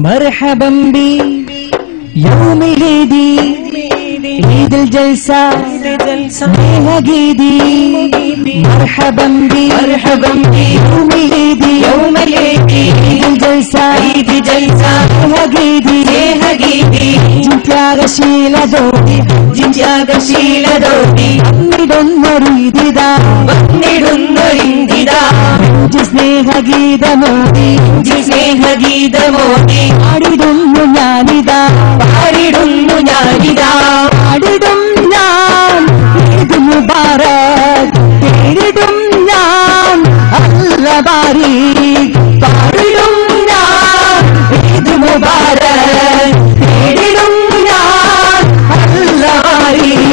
مرحبا بي يوم عيدي عيد الجلسة ليها قيدي مرحبا بي يوم عيدي عيد الجلسة ليها قيدي ജിഞ്ചാ കശീലദോടി വന്നിടുന്നൊരിന്ദിതാ സ്നേഹഗീതമോടി പാടിടുന്നു ഞാനിതാ പാടിടും ഞാൻ ഈദ് മുബാറക് തേടിടും ഞാൻ അല്ല ബാരിക് പാടിടും ഞാൻ ഈദ് മുബാറക് തേടിടും ഞാൻ അല്ല ബാരിക്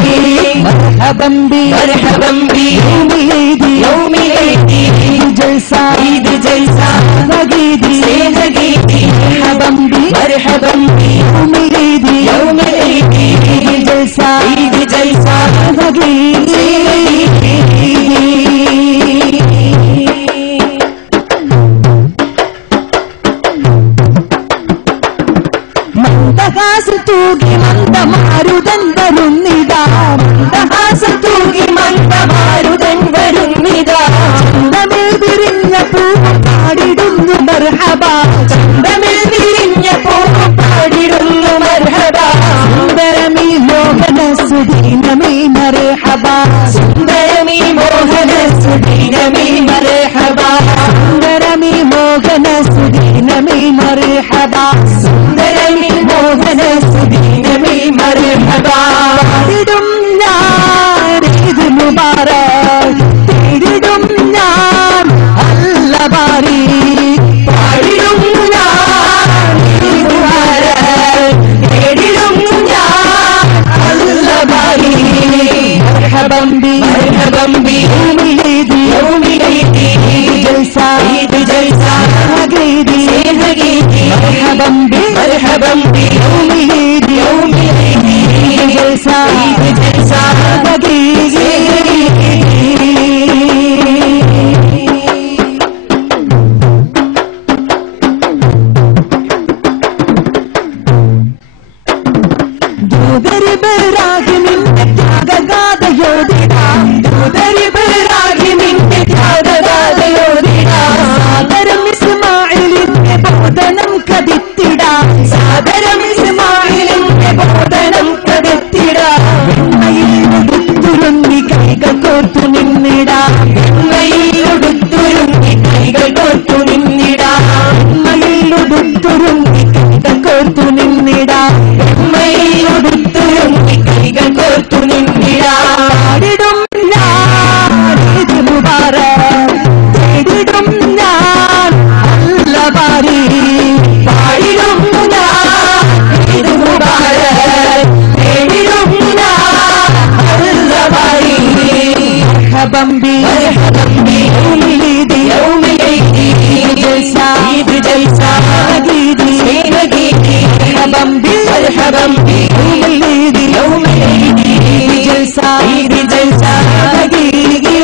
مرحبا بي يوم عيدي عيد جلسة نجيدي مرحبا بي يوم عيدي عيد جلسة نجيدي മന്ദഹാസം തൂകി മന്ദമാരുതൻ വരുന്നിതാ ചന്തമിൽ വിരിഞ്ഞ പൂവ് പാടിടുന്നു മർഹബ സുന്ദരമീ മോഹന സുദീനമീ മർഹബ സുന്ദരമീ മോഹന സുദീനമീ മർഹബ പാടിടും ഞാൻ ഈദ് മുബാറക് തേടിടും ഞാൻ അല്ല ബാരിക് പാടിടും ഞാൻ ഈദ് മുബാറക് തേടിടും ഞാൻ അല്ല ബാരിക് മർഹബൻ ബി യൗം ഈദി ജൽസ ഹഗീദി മർഹബൻ ബി യൗം ഈദി جلسة حقيقي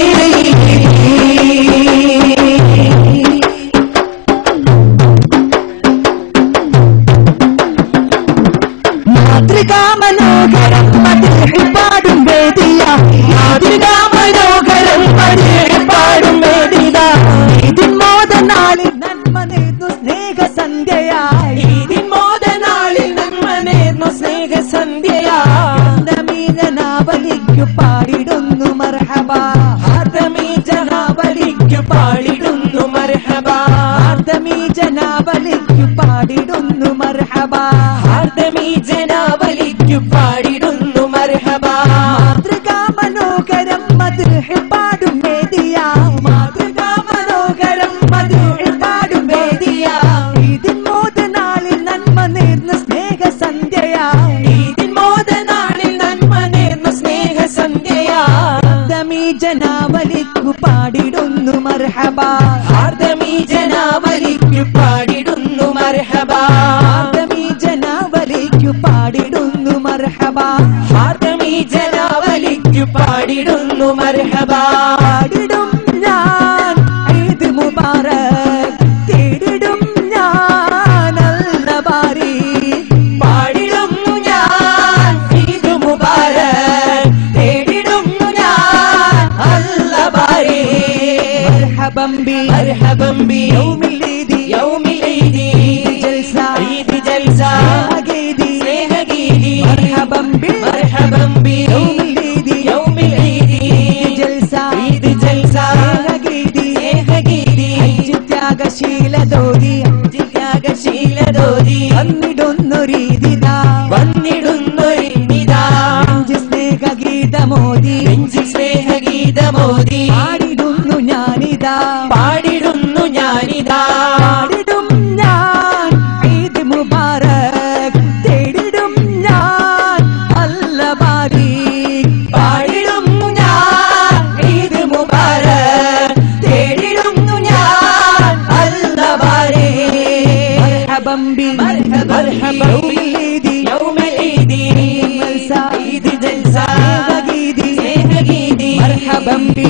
ഈദ് മുബാറക് തേടിടും ഞാൻ അല്ല مرحبا بي مرحبا بي يوم العيد يوم العيد جلسة عيد جلسة سنة جيدي مرحبا بي مرحبا بي يوم العيد يوم العيد جلسة عيد جلسة سنة جيدي حج ത്യാഗശീല ദോതി വന്നിടുന്നൊരീതിതാ നെഞ്ച് സ്നേഹഗീതമോദി പാടിടുന്നു ഞാനിതാ പാടിടും ഞാൻ ഈദ് മുബാറക് തേടിടും ഞാൻ അല്ല ബാരിക് പാടിടും ഞാൻ ഈദ് മുബാറക് തേടിടുന്നു ഞാൻ അല്ല ബാരിക് مرحبا بي مرحبا بي يوم العيد جلسة عيد جلسة سنة جيدي مرحبا بي